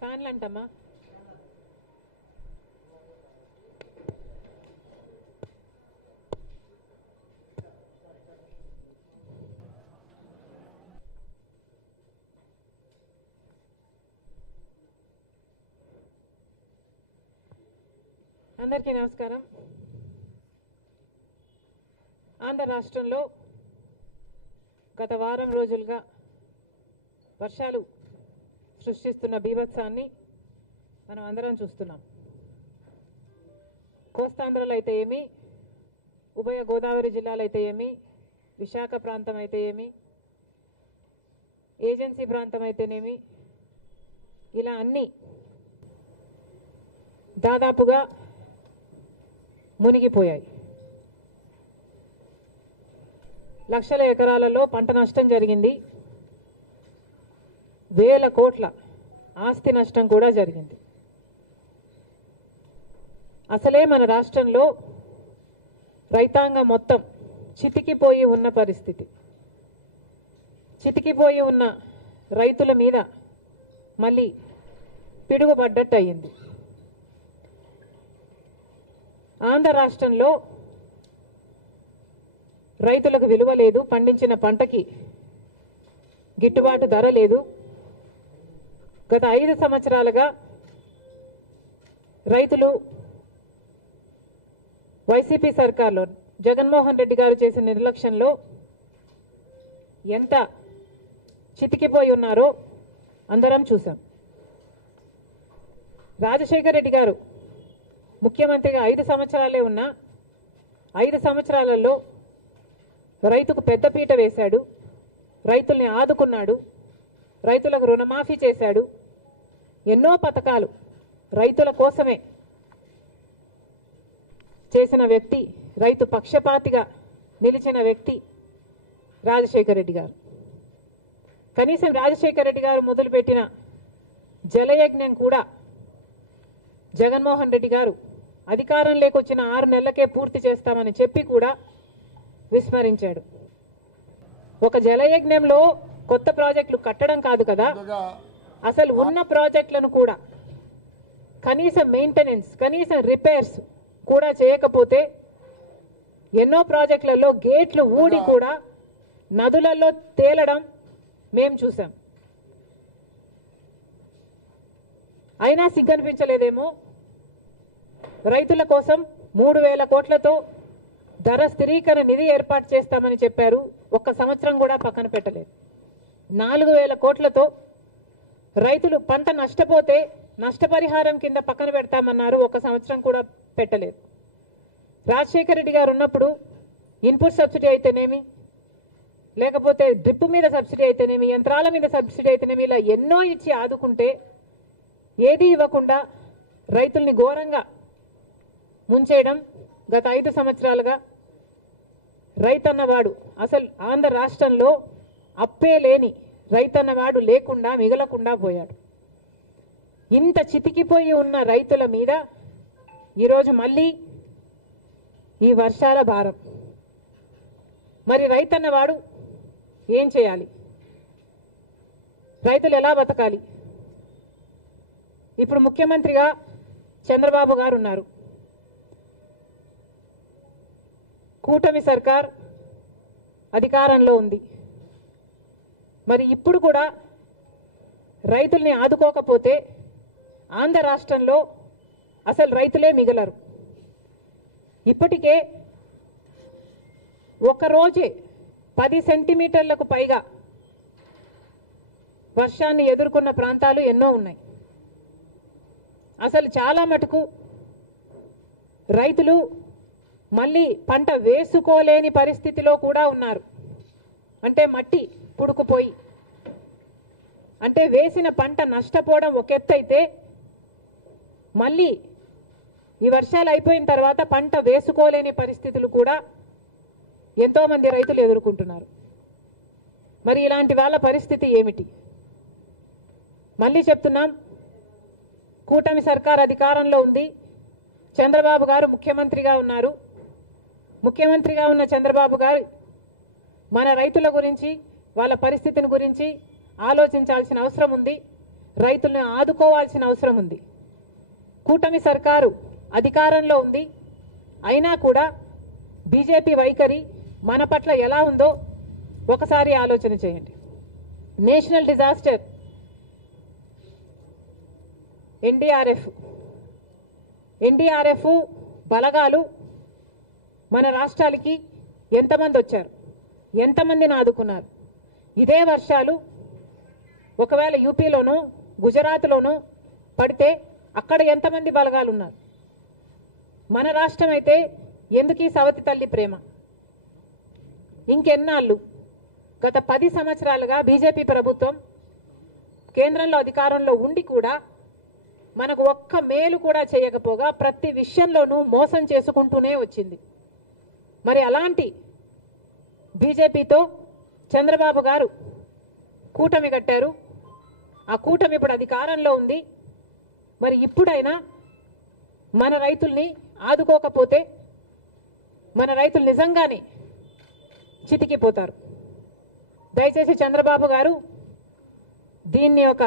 ఫ్యాన్లు అంటమ్మా. అందరికీ నమస్కారం. ఆంధ్ర రాష్ట్రంలో గత వారం రోజులుగా వర్షాలు సృష్టిస్తున్న బీభత్సాన్ని మనం అందరం చూస్తున్నాం. కోస్తాంధ్రలో అయితే ఏమి, ఉభయ గోదావరి జిల్లాలు అయితే ఏమి, విశాఖ ప్రాంతం అయితే ఏమి, ఏజెన్సీ ప్రాంతం అయితేనేమి, ఇలా అన్నీ దాదాపుగా మునిగిపోయాయి. లక్షల ఎకరాలలో పంట నష్టం జరిగింది. వేల కోట్ల ఆస్తి నష్టం కూడా జరిగింది. అసలే మన రాష్ట్రంలో రైతాంగం మొత్తం చితికిపోయి ఉన్న పరిస్థితి. చితికిపోయి ఉన్న రైతుల మీద మళ్ళీ పిడుగుపడ్డట్టు అయింది. ఆంధ్ర రాష్ట్రంలో రైతులకు విలువ లేదు, పండించిన పంటకి గిట్టుబాటు ధర లేదు. గత 5 సంవత్సరాలుగా రైతులు వైసీపీ సర్కార్లో జగన్మోహన్ రెడ్డి గారు చేసిన నిర్లక్ష్యంలో ఎంత చితికిపోయి ఉన్నారో అందరం చూసాం. రాజశేఖర రెడ్డి గారు ముఖ్యమంత్రిగా 5 సంవత్సరాలే ఉన్నా 5 సంవత్సరాలలో రైతుకు పెద్దపీట వేశాడు, రైతుల్ని ఆదుకున్నాడు, రైతులకు రుణమాఫీ చేశాడు. ఎన్నో పథకాలు రైతుల కోసమే చేసిన వ్యక్తి, రైతు పక్షపాతిగా నిలిచిన వ్యక్తి రాజశేఖర రెడ్డి గారు. కనీసం రాజశేఖర రెడ్డి గారు మొదలుపెట్టిన జలయజ్ఞం కూడా జగన్మోహన్ రెడ్డి గారు అధికారం లేకొచ్చిన 6 నెలలకే పూర్తి చేస్తామని చెప్పి కూడా విస్మరించాడు. ఒక జలయజ్ఞంలో కొత్త ప్రాజెక్టులు కట్టడం కాదు కదా, అసలు ఉన్న ప్రాజెక్టులను కూడా కనీసం మెయింటెనెన్స్, కనీసం రిపేర్స్ కూడా చేయకపోతే ఎన్నో ప్రాజెక్టులలో గేట్లు ఊడి కూడా నదులలో తేలడం మేం చూసాం. అయినా సిగ్గనిపించలేదేమో. రైతుల కోసం 3,000 కోట్లతో ధర స్థిరీకరణ నిధి ఏర్పాటు చేస్తామని చెప్పారు. 1 సంవత్సరం కూడా పక్కన పెట్టలేదు. 4,000 కోట్లతో రైతులు పంట నష్టపోతే నష్టపరిహారం కింద పక్కన పెడతామన్నారు. 1 సంవత్సరం కూడా పెట్టలేదు. రాజశేఖర రెడ్డి గారు ఉన్నప్పుడు ఇన్పుట్ సబ్సిడీ అయితేనేమి, లేకపోతే డ్రిప్ మీద సబ్సిడీ అయితేనేమి, యంత్రాల మీద సబ్సిడీ అయితేనేమి, ఇలా ఎన్నో ఇచ్చి ఆదుకుంటే ఏది ఇవ్వకుండా రైతుల్ని ఘోరంగా ముంచేయడం గత 5 సంవత్సరాలుగా. రైతన్నవాడు అసలు ఆంధ్ర రాష్ట్రంలో అప్పే లేని రైతన్నవాడు లేకుండా మిగలకుండా పోయాడు. ఇంత చితికిపోయి ఉన్న రైతుల మీద ఈరోజు మళ్ళీ ఈ వర్షాల భారం. మరి రైతన్నవాడు ఏం చేయాలి? రైతులు ఎలా బతకాలి? ఇప్పుడు ముఖ్యమంత్రిగా చంద్రబాబు గారు ఉన్నారు. కూటమి సర్కార్ అధికారంలో ఉంది. మరి ఇప్పుడు కూడా రైతుల్ని ఆదుకోకపోతే ఆంధ్ర రాష్ట్రంలో అసలు రైతులే మిగలరు. ఇప్పటికే ఒకరోజే 10 సెంటీమీటర్లకు పైగా వర్షాన్ని ఎదుర్కొన్న ప్రాంతాలు ఎన్నో ఉన్నాయి. అసలు చాలా మటుకు రైతులు మళ్ళీ పంట వేసుకోలేని పరిస్థితిలో కూడా ఉన్నారు. అంటే మట్టి పుడుకుపోయి, అంటే వేసిన పంట నష్టపోవడం ఒక ఎత్తు అయితే, మళ్ళీ ఈ వర్షాలు అయిపోయిన తర్వాత పంట వేసుకోలేని పరిస్థితులు కూడా ఎంతో మంది రైతులు ఎదుర్కొంటున్నారు. మరి ఇలాంటి వాళ్ళ పరిస్థితి ఏమిటి? మళ్ళీ చెప్తున్నాం, కూటమి సర్కార్ అధికారంలో ఉంది. చంద్రబాబు గారు ముఖ్యమంత్రిగా ఉన్నారు. ముఖ్యమంత్రిగా ఉన్న చంద్రబాబు గారు మన రైతుల గురించి, వాళ్ళ పరిస్థితిని గురించి ఆలోచించాల్సిన అవసరం ఉంది. రైతులను ఆదుకోవాల్సిన అవసరం ఉంది. కూటమి సర్కారు అధికారంలో ఉంది. అయినా కూడా బీజేపీ వైఖరి మన పట్ల ఎలా ఉందో ఒకసారి ఆలోచన చేయండి. నేషనల్ డిజాస్టర్ ఎన్డీఆర్ఎఫ్ బలగాలు మన రాష్ట్రాలకి ఎంతమంది వచ్చారు, ఎంతమందిని ఆదుకున్నారు? ఇదే వర్షాలు ఒకవేళ యూపీలోనో గుజరాత్లోనో పడితే అక్కడ ఎంతమంది బలగాలు ఉన్నారు? మన రాష్ట్రం అయితే ఎందుకు ఈ సవతి తల్లి ప్రేమ? ఇంకెన్నాళ్ళు? గత 10 సంవత్సరాలుగా బీజేపీ ప్రభుత్వం కేంద్రంలో అధికారంలో ఉండి కూడా మనకు ఒక్క మేలు కూడా చేయకపోగా ప్రతి విషయంలోనూ మోసం చేసుకుంటూనే వచ్చింది. మరి అలాంటి బీజేపీతో చంద్రబాబు గారు కూటమి కట్టారు. ఆ కూటమి ఇప్పుడు అధికారంలో ఉంది. మరి ఇప్పుడైనా మన రైతుల్ని ఆదుకోకపోతే మన రైతులు నిజంగానే చితికిపోతారు. దయచేసి చంద్రబాబు గారు దీన్ని ఒక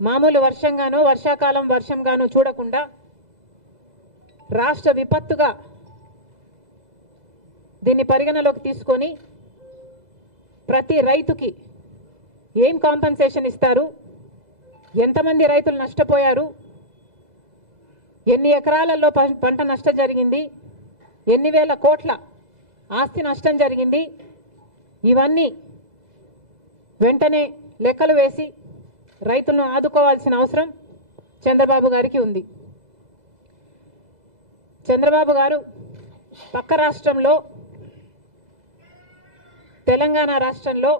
మామూలు వర్షంగానో వర్షాకాలం వర్షంగానో చూడకుండా రాష్ట్ర విపత్తుగా దీన్ని పరిగణలోకి తీసుకొని ప్రతి రైతుకి ఏం కాంపెన్సేషన్ ఇస్తారు, ఎంతమంది రైతులు నష్టపోయారు, ఎన్ని ఎకరాలలో పంట నష్టం జరిగింది, ఎన్ని వేల కోట్ల ఆస్తి నష్టం జరిగింది, ఇవన్నీ వెంటనే లెక్కలు వేసి రైతులను ఆదుకోవాల్సిన అవసరం చంద్రబాబు గారికి ఉంది. చంద్రబాబు గారు పక్క రాష్ట్రంలో తెలంగాణ రాష్ట్రంలో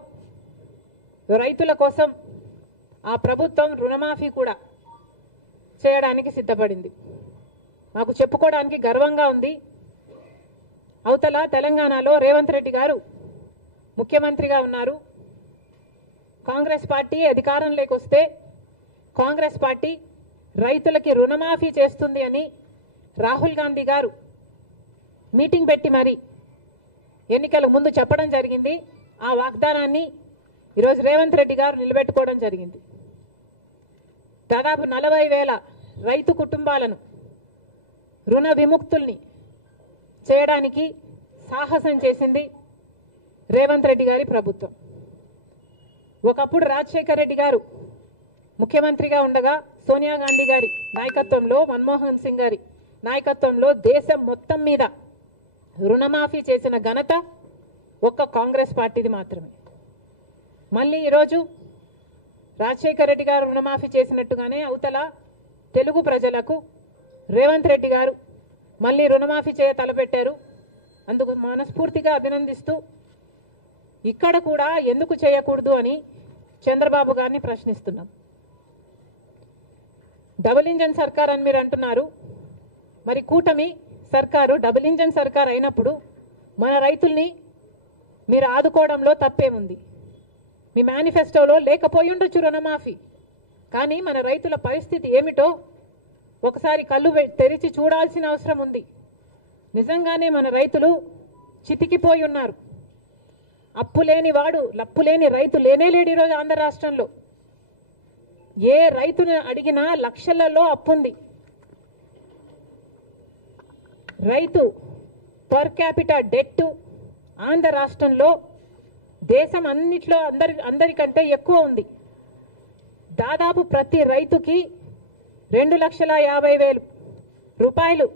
రైతుల కోసం ఆ ప్రభుత్వం రుణమాఫీ కూడా చేయడానికి సిద్ధపడింది. మాకు చెప్పుకోవడానికి గర్వంగా ఉంది. అవతల తెలంగాణలో రేవంత్ రెడ్డి గారు ముఖ్యమంత్రిగా ఉన్నారు. కాంగ్రెస్ పార్టీ అధికారంలోకి వస్తే కాంగ్రెస్ పార్టీ రైతులకి రుణమాఫీ చేస్తుంది అని రాహుల్ గాంధీ గారు మీటింగ్ పెట్టి మరి ఎన్నికల ముందు చెప్పడం జరిగింది. ఆ వాగ్దానాన్ని ఈరోజు రేవంత్ రెడ్డి గారు నిలబెట్టుకోవడం జరిగింది. దాదాపు 40,000 రైతు కుటుంబాలను రుణ విముక్తుల్ని చేయడానికి సాహసం చేసింది రేవంత్ రెడ్డి గారి ప్రభుత్వం. ఒకప్పుడు రాజశేఖర రెడ్డి గారు ముఖ్యమంత్రిగా ఉండగా సోనియా గాంధీ గారి నాయకత్వంలో, మన్మోహన్ సింగ్ గారి నాయకత్వంలో దేశం మొత్తం మీద రుణమాఫీ చేసిన ఘనత ఒక్క కాంగ్రెస్ పార్టీది మాత్రమే. మళ్ళీ ఈరోజు రాజశేఖర రెడ్డి గారు రుణమాఫీ చేసినట్టుగానే అవతల తెలుగు ప్రజలకు రేవంత్ రెడ్డి గారు మళ్ళీ రుణమాఫీ చేయ తలపెట్టారు. అందుకు మనస్ఫూర్తిగా అభినందిస్తూ ఇక్కడ కూడా ఎందుకు చేయకూడదు అని చంద్రబాబు గారిని ప్రశ్నిస్తున్నాం. డబుల్ ఇంజన్ సర్కార్ అని మీరు అంటున్నారు. మరి కూటమి సర్కారు డబుల్ ఇంజన్ సర్కార్ అయినప్పుడు మన రైతుల్ని మీరు ఆదుకోవడంలో తప్పేముంది? మీ మేనిఫెస్టోలో లేకపోయి ఉండొచ్చు రుణమాఫీ, కానీ మన రైతుల పరిస్థితి ఏమిటో ఒకసారి కళ్ళు తెరిచి చూడాల్సిన అవసరం ఉంది. నిజంగానే మన రైతులు చితికిపోయి ఉన్నారు. అప్పులేని వాడు లప్పులేని రైతు లేనే లేడు ఈరోజు ఆంధ్ర రాష్ట్రంలో. ఏ రైతుని అడిగినా లక్షలలో అప్పుంది. రైతు పర్ క్యాపిటా డెట్ ఆంధ్ర రాష్ట్రంలో దేశం అన్నిట్లో అందరికంటే ఎక్కువ ఉంది. దాదాపు ప్రతి రైతుకి 2,50,000 రూపాయలు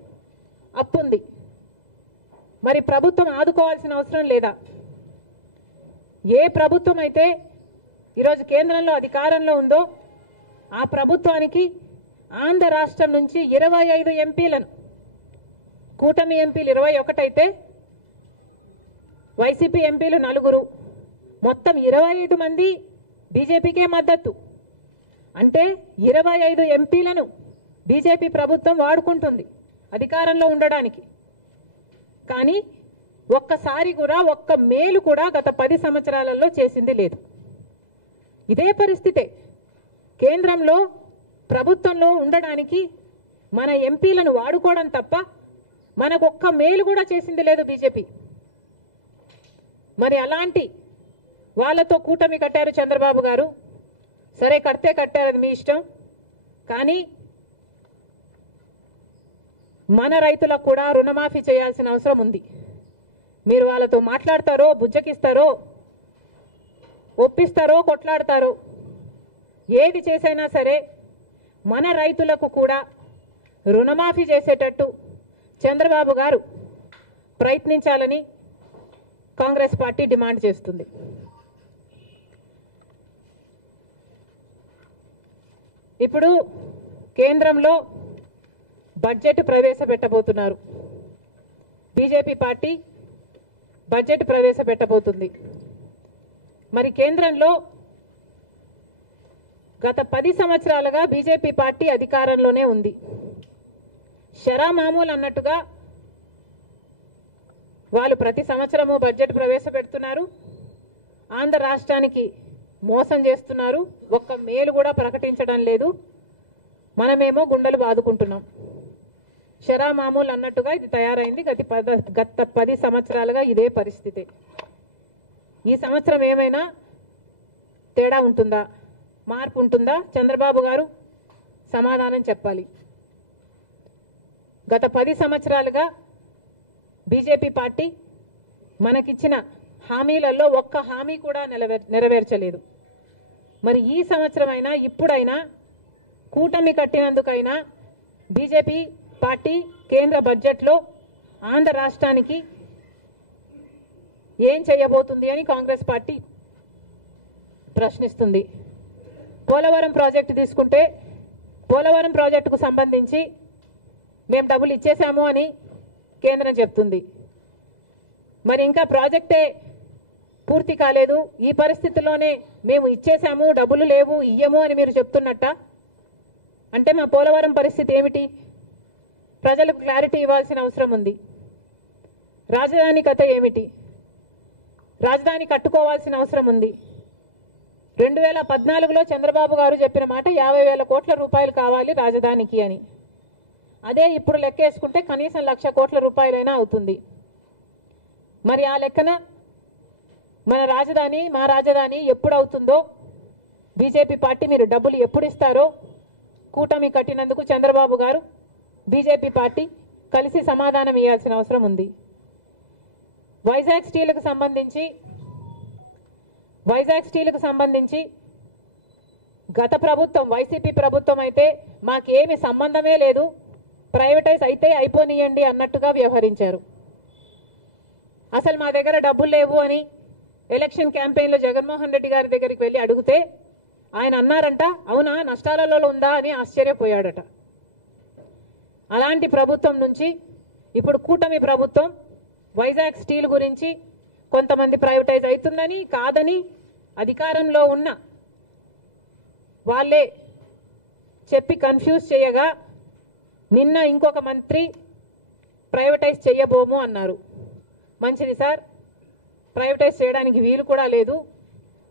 అప్పుంది. మరి ప్రభుత్వం ఆదుకోవాల్సిన అవసరం లేదా? ఏ ప్రభుత్వం అయితే ఈరోజు కేంద్రంలో అధికారంలో ఉందో ఆ ప్రభుత్వానికి ఆంధ్ర రాష్ట్రం నుంచి 25 ఎంపీలను, కూటమి ఎంపీలు 21 అయితే వైసీపీ ఎంపీలు 4, మొత్తం 25 మంది బీజేపీకే మద్దతు. అంటే 25 ఎంపీలను బీజేపీ ప్రభుత్వం వాడుకుంటుంది అధికారంలో ఉండడానికి. కానీ ఒక్కసారి కూడా ఒక్క మేలు కూడా గత 10 సంవత్సరాలలో చేసింది లేదు. ఇదే పరిస్థితే కేంద్రంలో ప్రభుత్వంలో ఉండడానికి మన ఎంపీలను వాడుకోవడం తప్ప మనకు ఒక్క మేలు కూడా చేసింది లేదు బీజేపీ. మరి అలాంటి వాళ్ళతో కూటమి కట్టారు చంద్రబాబు గారు. సరే, కడితే కట్టారు, అది మీ ఇష్టం. కానీ మన రైతులకు కూడా రుణమాఫీ చేయాల్సిన అవసరం ఉంది. మీరు వాళ్ళతో మాట్లాడతారో, బుజ్జకిస్తారో, ఒప్పిస్తారో, కొట్లాడతారో, ఏది చేసైనా సరే మన రైతులకు కూడా రుణమాఫీ చేసేటట్టు చంద్రబాబు గారు ప్రయత్నించాలని కాంగ్రెస్ పార్టీ డిమాండ్ చేస్తుంది. ఇప్పుడు కేంద్రంలో బడ్జెట్ ప్రవేశపెట్టబోతున్నారు. బీజేపీ పార్టీ బడ్జెట్ ప్రవేశపెట్టబోతుంది. మరి కేంద్రంలో గత 10 సంవత్సరాలుగా బీజేపీ పార్టీ అధికారంలోనే ఉంది. షరా మామూలు అన్నట్టుగా వాళ్ళు ప్రతి సంవత్సరము బడ్జెట్ ప్రవేశపెడుతున్నారు. ఆంధ్ర రాష్ట్రానికి మోసం చేస్తున్నారు. ఒక్క మేలు కూడా ప్రకటించడం లేదు. మనమేమో గుండెలు బాదుకుంటున్నాం. షరా మామూలు అన్నట్టుగా ఇది తయారైంది. గత 10 సంవత్సరాలుగా ఇదే పరిస్థితి. ఈ సంవత్సరం ఏమైనా తేడా ఉంటుందా, మార్పు ఉంటుందా? చంద్రబాబు గారు సమాధానం చెప్పాలి. గత 10 సంవత్సరాలుగా బీజేపీ పార్టీ మనకిచ్చిన హామీలలో ఒక్క హామీ కూడా నెరవేర్చలేదు. మరి ఈ సంవత్సరమైనా, ఇప్పుడైనా, కూటమి కట్టినందుకైనా బీజేపీ పార్టీ కేంద్ర బడ్జెట్లో ఆంధ్ర రాష్ట్రానికి ఏం చేయబోతుంది అని కాంగ్రెస్ పార్టీ ప్రశ్నిస్తుంది. పోలవరం ప్రాజెక్టు తీసుకుంటే, పోలవరం ప్రాజెక్టుకు సంబంధించి మేము డబ్బులు ఇచ్చేసాము అని కేంద్రం చెప్తుంది. మరి ఇంకా ప్రాజెక్టే పూర్తి కాలేదు. ఈ పరిస్థితుల్లోనే మేము ఇచ్చేసాము, డబ్బులు లేవు, ఇయ్యము అని మీరు చెప్తున్నట్ట. అంటే మా పోలవరం పరిస్థితి ఏమిటి? ప్రజలకు క్లారిటీ ఇవ్వాల్సిన అవసరం ఉంది. రాజధాని కథ ఏమిటి? రాజధాని కట్టుకోవాల్సిన అవసరం ఉంది. 2014లో చంద్రబాబు గారు చెప్పిన మాట 50,000 కోట్ల రూపాయలు కావాలి రాజధానికి అని. అదే ఇప్పుడు లెక్కేసుకుంటే కనీసం 1,00,000 కోట్ల రూపాయలైనా అవుతుంది. మరి ఆ లెక్కన మా రాజధాని ఎప్పుడు అవుతుందో, బీజేపీ పార్టీ మీరు డబ్బులు ఎప్పుడు ఇస్తారో కూటమి కట్టినందుకు చంద్రబాబు గారు, బీజేపీ పార్టీ కలిసి సమాధానం ఇవ్వాల్సిన అవసరం ఉంది. వైజాగ్ స్టీల్కు సంబంధించి గత ప్రభుత్వం, వైసీపీ ప్రభుత్వం అయితే మాకేమి సంబంధమే లేదు, ప్రైవేటైజ్ అయితే అయిపోనియండి అన్నట్టుగా వ్యవహరించారు. అసలు మా దగ్గర డబ్బులు లేవు అని ఎలక్షన్ క్యాంపెయిన్లో జగన్మోహన్ రెడ్డి గారి దగ్గరికి వెళ్ళి అడిగితే ఆయన అన్నారంట, అవునా నష్టాలలో ఉందా అని ఆశ్చర్యపోయాడట. అలాంటి ప్రభుత్వం నుంచి ఇప్పుడు కూటమి ప్రభుత్వం వైజాగ్ స్టీల్ గురించి కొంతమంది ప్రైవేటైజ్ అవుతుందని, కాదని అధికారంలో ఉన్న వాళ్ళే చెప్పి కన్ఫ్యూజ్ చేయగా నిన్న ఇంకొక మంత్రి ప్రైవేటైజ్ చేయబోము అన్నారు. మంచిది సార్, ప్రైవేటైజ్ చేయడానికి వీలు కూడా లేదు,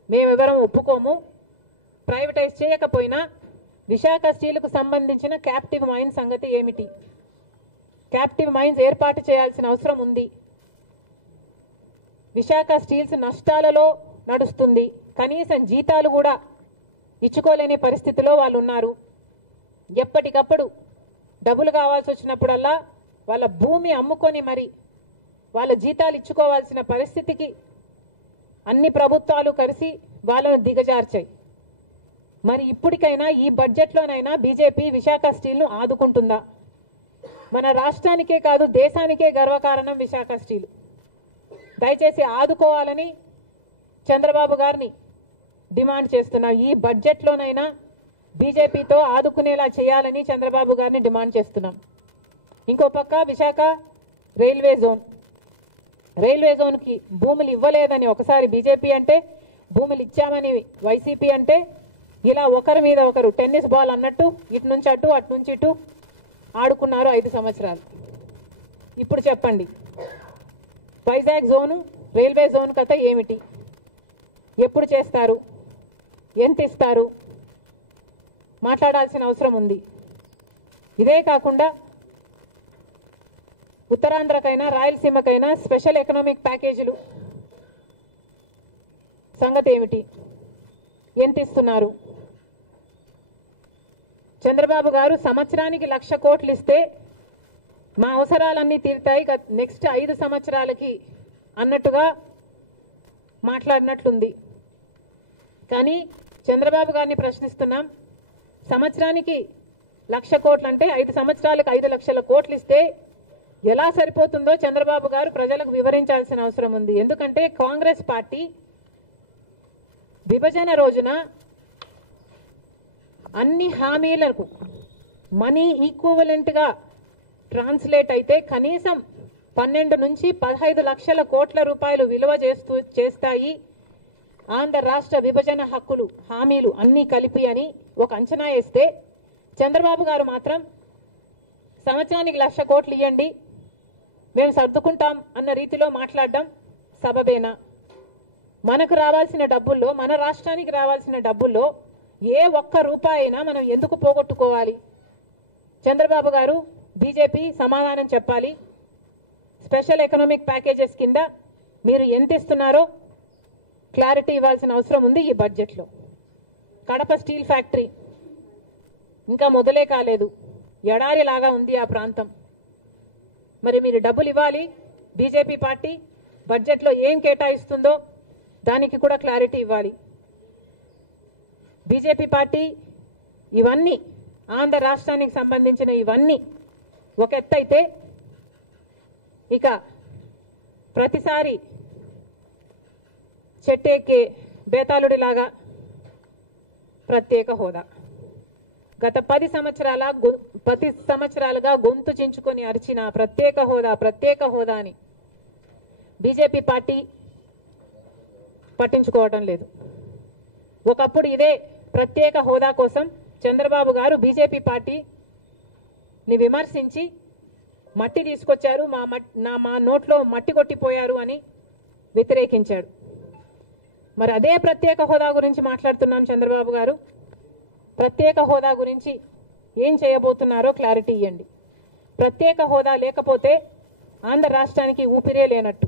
మేమెవరం ఒప్పుకోము. ప్రైవేటైజ్ చేయకపోయినా విశాఖ స్టీల్కు సంబంధించిన క్యాప్టివ్ మైన్స్ సంగతి ఏమిటి? క్యాప్టివ్ మైన్స్ ఏర్పాటు చేయాల్సిన అవసరం ఉంది. విశాఖ స్టీల్స్ నష్టాలలో నడుస్తుంది. కనీసం జీతాలు కూడా ఇచ్చుకోలేని పరిస్థితిలో వాళ్ళు ఉన్నారు. ఎప్పటికప్పుడు డబ్బులు కావాల్సి వచ్చినప్పుడల్లా వాళ్ళ భూమి అమ్ముకొని మరి వాళ్ళ జీతాలు ఇచ్చుకోవాల్సిన పరిస్థితికి అన్ని ప్రభుత్వాలు కలిసి వాళ్ళను దిగజార్చాయి. మరి ఇప్పటికైనా ఈ బడ్జెట్లోనైనా బీజేపీ విశాఖ స్టీల్ను ఆదుకుంటుందా? మన రాష్ట్రానికే కాదు దేశానికే గర్వకారణం విశాఖ స్టీల్. దయచేసి ఆదుకోవాలని చంద్రబాబు గారిని డిమాండ్ చేస్తున్నాం. ఈ బడ్జెట్లోనైనా బీజేపీతో ఆదుకునేలా చేయాలని చంద్రబాబు గారిని డిమాండ్ చేస్తున్నాం. ఇంకో పక్క విశాఖ రైల్వే జోన్కి భూములు ఇవ్వలేదని ఒకసారి బీజేపీ అంటే, భూములు ఇచ్చామని వైసీపీ అంటే, ఇలా ఒకరి మీద ఒకరు టెన్నిస్ బాల్ అన్నట్టు ఇటు నుంచి అటు, అటు నుంచి ఇటు ఆడుకున్నారు 5 సంవత్సరాలు. ఇప్పుడు చెప్పండి, వైజాగ్ జోను, రైల్వే జోన్ కథ ఏమిటి? ఎప్పుడు చేస్తారు? ఎంత ఇస్తారు? మాట్లాడాల్సిన అవసరం ఉంది. ఇదే కాకుండా ఉత్తరాంధ్రకైనా రాయలసీమకైనా స్పెషల్ ఎకనామిక్ ప్యాకేజీలు సంగతి ఏమిటి? ఎంత ఇస్తున్నారు? చంద్రబాబు గారు సంవత్సరానికి 1,00,000 కోట్లు ఇస్తే మా అవసరాలన్నీ తీరుతాయి నెక్స్ట్ 5 సంవత్సరాలకి అన్నట్టుగా మాట్లాడినట్లుంది. కానీ చంద్రబాబు గారిని ప్రశ్నిస్తున్నాం, సంవత్సరానికి 1,00,000 కోట్లు అంటే 5 సంవత్సరాలకు 5,00,000 కోట్లు ఇస్తే ఎలా సరిపోతుందో చంద్రబాబు గారు ప్రజలకు వివరించాల్సిన అవసరం ఉంది. ఎందుకంటే కాంగ్రెస్ పార్టీ విభజన రోజున అన్ని హామీలకు మనీ ఈక్వివలెంట్గా ట్రాన్స్లేట్ అయితే కనీసం 12 నుంచి 15 లక్షల కోట్ల రూపాయలు విలువ చేస్తాయి ఆంధ్ర రాష్ట్ర విభజన హక్కులు హామీలు అన్నీ కలిపి అని ఒక అంచనా వేస్తే చంద్రబాబు గారు మాత్రం సంవత్సరానికి 1,00,000 కోట్లు ఇవ్వండి మేము సర్దుకుంటాం అన్న రీతిలో మాట్లాడడం సబబేనా? మనకు రావాల్సిన డబ్బుల్లో, మన రాష్ట్రానికి రావాల్సిన డబ్బుల్లో ఏ ఒక్క రూపాయి అయినా మనం ఎందుకు పోగొట్టుకోవాలి? చంద్రబాబు గారు, బీజేపీ సమాధానం చెప్పాలి. స్పెషల్ ఎకనామిక్ ప్యాకేజెస్ కింద మీరు ఎంత ఇస్తున్నారో క్లారిటీ ఇవ్వాల్సిన అవసరం ఉంది ఈ బడ్జెట్లో. కడప స్టీల్ ఫ్యాక్టరీ ఇంకా మొదలే కాలేదు, ఎడారిలాగా ఉంది ఆ ప్రాంతం. మరి మీరు డబ్బులు ఇవ్వాలి. బీజేపీ పార్టీ బడ్జెట్లో ఏం కేటాయిస్తుందో దానికి కూడా క్లారిటీ ఇవ్వాలి. బీజేపీ పార్టీ ఇవన్నీ ఆంధ్ర రాష్ట్రానికి సంబంధించిన ఇవన్నీ ఒక ఎత్తైతే, ఇక ప్రతిసారి చెట్టెక్కే బేతాళుడిలాగా ప్రత్యేక హోదా గత 10 సంవత్సరాలుగా గొంతు చించుకొని అరిచిన ప్రత్యేక హోదా అని బీజేపీ పార్టీ పట్టించుకోవటం లేదు. ఒకప్పుడు ఇదే ప్రత్యేక హోదా కోసం చంద్రబాబు గారు బీజేపీ పార్టీని విమర్శించి మట్టి తీసుకొచ్చారు, మా నోట్లో మట్టి కొట్టిపోయారు అని వ్యతిరేకించాడు. మరి అదే ప్రత్యేక హోదా గురించి మాట్లాడుతున్నాం. చంద్రబాబు గారు ప్రత్యేక హోదా గురించి ఏం చేయబోతున్నారో క్లారిటీ ఇవ్వండి. ప్రత్యేక హోదా లేకపోతే ఆంధ్ర రాష్ట్రానికి ఊపిరే లేనట్టు.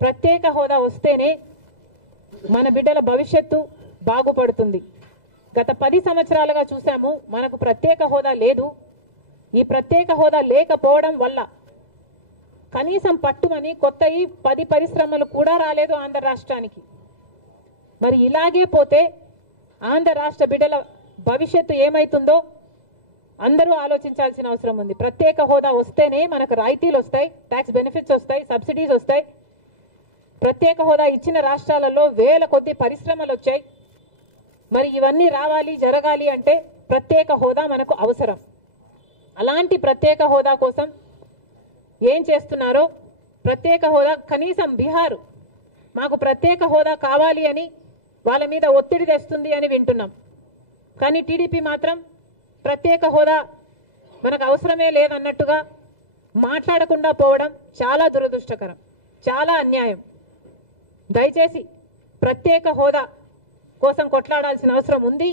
ప్రత్యేక హోదా వస్తేనే మన బిడ్డల భవిష్యత్తు బాగుపడుతుంది. గత 10 సంవత్సరాలుగా చూసాము, మనకు ప్రత్యేక హోదా లేదు. ఈ ప్రత్యేక హోదా లేకపోవడం వల్ల కనీసం పట్టుమని కొత్త 10 పరిశ్రమలు కూడా రాలేదు ఆంధ్ర రాష్ట్రానికి. మరి ఇలాగే పోతే ఆంధ్ర రాష్ట్ర బిడ్డల భవిష్యత్తు ఏమైతుందో అందరూ ఆలోచించాల్సిన అవసరం ఉంది. ప్రత్యేక హోదా వస్తేనే మనకు రాయితీలు వస్తాయి, ట్యాక్స్ బెనిఫిట్స్ వస్తాయి, సబ్సిడీస్ వస్తాయి. ప్రత్యేక హోదా ఇచ్చిన రాష్ట్రాలలో వేల కొద్ది పరిశ్రమలు వచ్చాయి. మరి ఇవన్నీ రావాలి, జరగాలి అంటే ప్రత్యేక హోదా మనకు అవసరం. అలాంటి ప్రత్యేక హోదా కోసం ఏం చేస్తున్నారో, ప్రత్యేక హోదా కనీసం బీహార్ మాకు ప్రత్యేక హోదా కావాలి అని వాళ్ళ మీద ఒత్తిడి తెస్తుంది అని వింటున్నాం. కానీ టీడీపీ మాత్రం ప్రత్యేక హోదా మనకు అవసరమే లేదన్నట్టుగా మాట్లాడకుండా పోవడం చాలా దురదృష్టకరం, చాలా అన్యాయం. దయచేసి ప్రత్యేక హోదా కోసం కొట్లాడాల్సిన అవసరం ఉంది.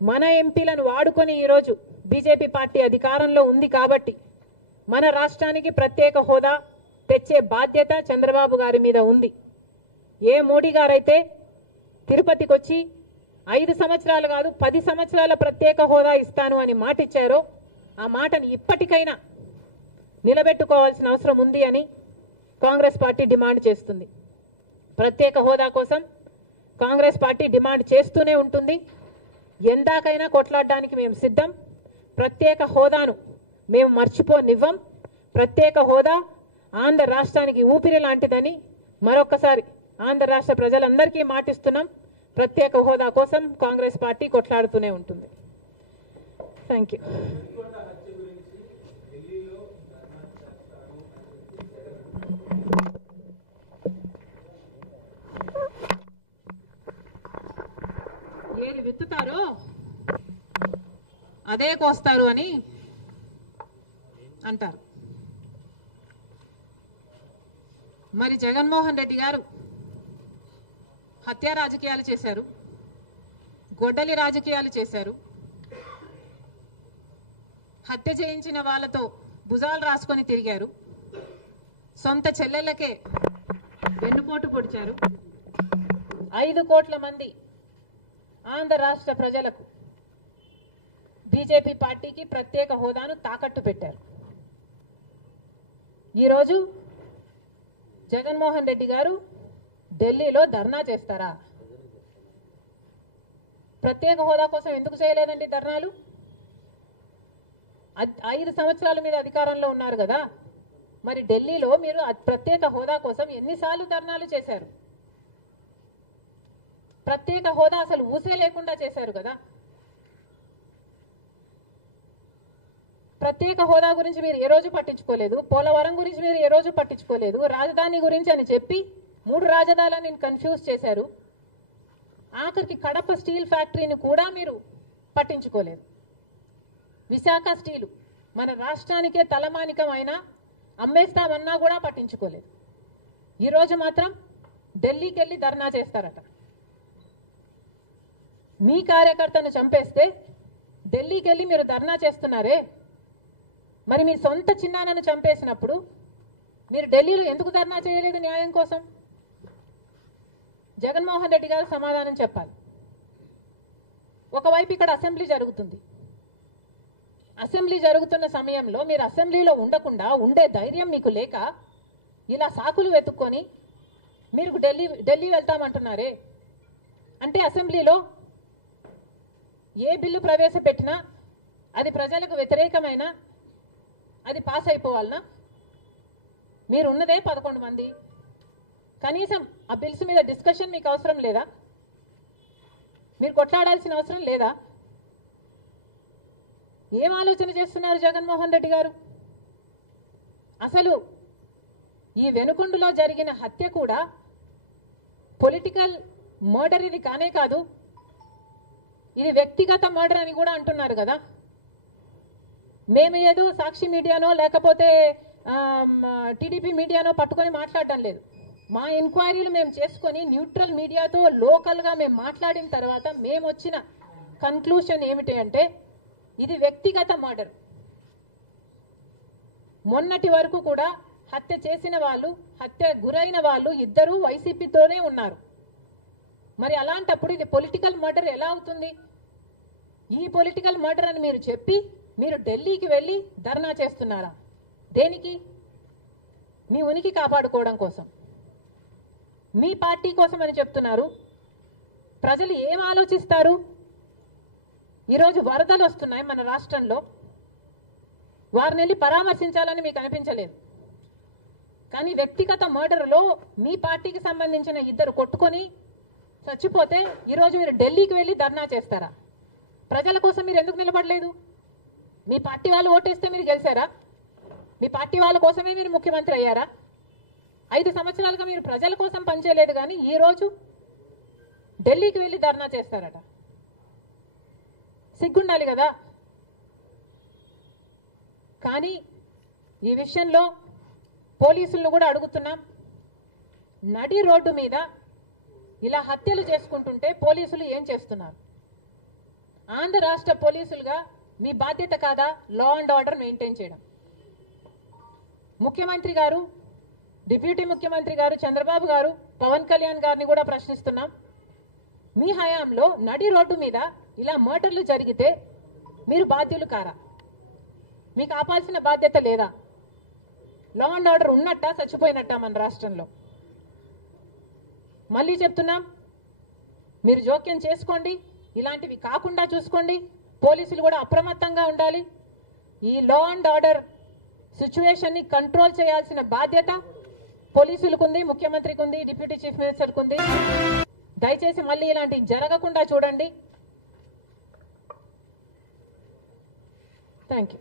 మన ఎంపీలను వాడుకొని ఈరోజు బీజేపీ పార్టీ అధికారంలో ఉంది కాబట్టి మన రాష్ట్రానికి ప్రత్యేక హోదా తెచ్చే బాధ్యత చంద్రబాబు గారి మీద ఉంది. ఏ మోడీ గారైతే తిరుపతికి వచ్చి 5 సంవత్సరాలు కాదు 10 సంవత్సరాల ప్రత్యేక హోదా ఇస్తాను అని మాట ఇచ్చారో ఆ మాటని ఇప్పటికైనా నిలబెట్టుకోవాల్సిన అవసరం ఉంది అని కాంగ్రెస్ పార్టీ డిమాండ్ చేస్తుంది. ప్రత్యేక హోదా కోసం కాంగ్రెస్ పార్టీ డిమాండ్ చేస్తూనే ఉంటుంది. ఎందాకైనా కొట్లాడడానికి మేము సిద్ధం. ప్రత్యేక హోదాను మేము మర్చిపోనివ్వం. ప్రత్యేక హోదా ఆంధ్ర రాష్ట్రానికి ఊపిరి లాంటిదని మరొకసారి ఆంధ్ర రాష్ట్ర ప్రజలందరికీ మాటిస్తున్నాం. ప్రత్యేక హోదా కోసం కాంగ్రెస్ పార్టీ కొట్లాడుతూనే ఉంటుంది. Thank you. ఏది విత్తుతారో అదే కోస్తారు అని అంటారు. మరి జగన్మోహన్ రెడ్డి గారు హత్య రాజకీయాలు చేశారు. గొడ్డలి రాజకీయాలు చేశారు. హత్య చేయించిన వాళ్ళతో భుజాలు రాసుకొని తిరిగారు. సొంత చెల్లెళ్ళకే వెన్నుపోటు పొడిచారు. 5 కోట్ల మంది ఆంధ్ర రాష్ట్ర ప్రజలకు బీజేపీ పార్టీకి ప్రత్యేక హోదాను తాకట్టు పెట్టారు. ఈరోజు జగన్మోహన్ రెడ్డి గారు ఢిల్లీలో ధర్నా చేస్తారా? ప్రత్యేక హోదా కోసం ఎందుకు చేయలేదండి ధర్నాలు? 5 సంవత్సరాల మీద అధికారంలో ఉన్నారు కదా, మరి ఢిల్లీలో మీరు ప్రత్యేక హోదా కోసం ఎన్నిసార్లు ధర్నాలు చేశారు? ప్రత్యేక హోదా అసలు ఊసే లేకుండా చేశారు కదా. ప్రత్యేక హోదా గురించి మీరు ఏ రోజు పట్టించుకోలేదు. పోలవరం గురించి మీరు ఏ రోజు పట్టించుకోలేదు. రాజధాని గురించి అని చెప్పి 3 రాజధానులను కన్ఫ్యూజ్ చేశారు. ఆఖరికి కడప స్టీల్ ఫ్యాక్టరీని కూడా మీరు పట్టించుకోలేదు. విశాఖ స్టీలు మన రాష్ట్రానికే తలమానికమైన అమ్మేస్తామన్నా కూడా పట్టించుకోలేదు. ఈరోజు మాత్రం ఢిల్లీకి వెళ్ళి ధర్నా చేస్తారట. మీ కార్యకర్తను చంపేస్తే ఢిల్లీకి వెళ్ళి మీరు ధర్నా చేస్తున్నారే, మరి మీ సొంత చిన్నాన్నను చంపేసినప్పుడు మీరు ఢిల్లీలో ఎందుకు ధర్నా చేయలేదు న్యాయం కోసం? జగన్మోహన్ రెడ్డి గారు సమాధానం చెప్పాలి. ఒకవైపు ఇక్కడ అసెంబ్లీ జరుగుతుంది. అసెంబ్లీ జరుగుతున్న సమయంలో మీరు అసెంబ్లీలో ఉండకుండా ఉండే ధైర్యం మీకు లేక ఇలా సాకులు వెతుక్కొని మీరు ఢిల్లీ వెళ్తామంటున్నారే, అంటే అసెంబ్లీలో ఏ బిల్లు ప్రవేశపెట్టినా అది ప్రజలకు వ్యతిరేకమైన అది పాస్ అయిపోవాలనా? మీరు ఉన్నదే 11 మంది. కనీసం ఆ బిల్స్ మీద డిస్కషన్ మీకు అవసరం లేదా? మీరు కొట్లాడాల్సిన అవసరం లేదా? ఏం ఆలోచన చేస్తున్నారు జగన్మోహన్ రెడ్డి గారు? అసలు ఈ వెనుకొండలో జరిగిన హత్య కూడా పొలిటికల్ మర్డర్ ఇది కానే కాదు, ఇది వ్యక్తిగత మర్డర్ అని కూడా అంటున్నారు కదా. మేము ఏదో సాక్షి మీడియానో లేకపోతే టీడీపీ మీడియానో పట్టుకొని మాట్లాడటం లేదు. మా ఎంక్వైరీలు మేము చేసుకొని న్యూట్రల్ మీడియాతో లోకల్గా మేము మాట్లాడిన తర్వాత మేము వచ్చిన కన్క్లూషన్ ఏమిటి అంటే ఇది వ్యక్తిగత మర్డర్. మొన్నటి వరకు కూడా హత్య చేసిన వాళ్ళు, హత్య గురైన వాళ్ళు ఇద్దరు వైసీపీతోనే ఉన్నారు. మరి అలాంటప్పుడు ఇది పొలిటికల్ మర్డర్ ఎలా అవుతుంది? ఈ పొలిటికల్ మర్డర్ అని మీరు చెప్పి మీరు ఢిల్లీకి వెళ్ళి ధర్నా చేస్తున్నారా? దేనికి? మీ ఉనికి కాపాడుకోవడం కోసం, మీ పార్టీ కోసం అని చెప్తున్నారు. ప్రజలు ఏం ఆలోచిస్తారు? ఈరోజు వరదలు వస్తున్నాయి మన రాష్ట్రంలో, వారిని వెళ్ళి పరామర్శించాలని మీకు అనిపించలేదు. కానీ వ్యక్తిగత మర్డర్లో మీ పార్టీకి సంబంధించిన 2 కొట్టుకొని చచ్చిపోతే ఈరోజు మీరు ఢిల్లీకి వెళ్ళి ధర్నా చేస్తారా? ప్రజల కోసం మీరు ఎందుకు నిలబడలేదు? మీ పార్టీ వాళ్ళు ఓటేస్తే మీరు గెలిచారా? మీ పార్టీ వాళ్ళ కోసమే మీరు ముఖ్యమంత్రి అయ్యారా? 5 సంవత్సరాలుగా మీరు ప్రజల కోసం పనిచేయలేదు, కానీ ఈరోజు ఢిల్లీకి వెళ్ళి ధర్నా చేస్తారట. సిగ్గుండాలి కదా. కానీ ఈ విషయంలో పోలీసులను కూడా అడుగుతున్నాం. నడి రోడ్డు మీద ఇలా హత్యలు చేసుకుంటుంటే పోలీసులు ఏం చేస్తున్నారు? ఆంధ్ర రాష్ట్ర పోలీసులుగా మీ బాధ్యత కాదా లా అండ్ ఆర్డర్ మెయింటైన్ చేయడం? ముఖ్యమంత్రి గారు, డిప్యూటీ ముఖ్యమంత్రి గారు చంద్రబాబు గారు, పవన్ కళ్యాణ్ గారిని కూడా ప్రశ్నిస్తున్నాం. మీ హయాంలో నడి రోడ్డు మీద ఇలా మర్డర్లు జరిగితే మీరు బాధ్యులు కారా? మీకు ఆపాల్సిన బాధ్యత లేదా? లా అండ్ ఆర్డర్ ఉన్నట్టా చచ్చిపోయినట్టా మన రాష్ట్రంలో? మళ్ళీ చెప్తున్నాం, మీరు జోక్యం చేసుకోండి, ఇలాంటివి కాకుండా చూసుకోండి. పోలీసులు కూడా అప్రమత్తంగా ఉండాలి. ఈ లా అండ్ ఆర్డర్ సిచ్యువేషన్ని కంట్రోల్ చేయాల్సిన బాధ్యత పోలీసులకు ఉంది, ముఖ్యమంత్రికి ఉంది, డిప్యూటీ చీఫ్ మినిస్టర్కి ఉంది. దయచేసి మళ్ళీ ఇలాంటివి జరగకుండా చూడండి. Thank you.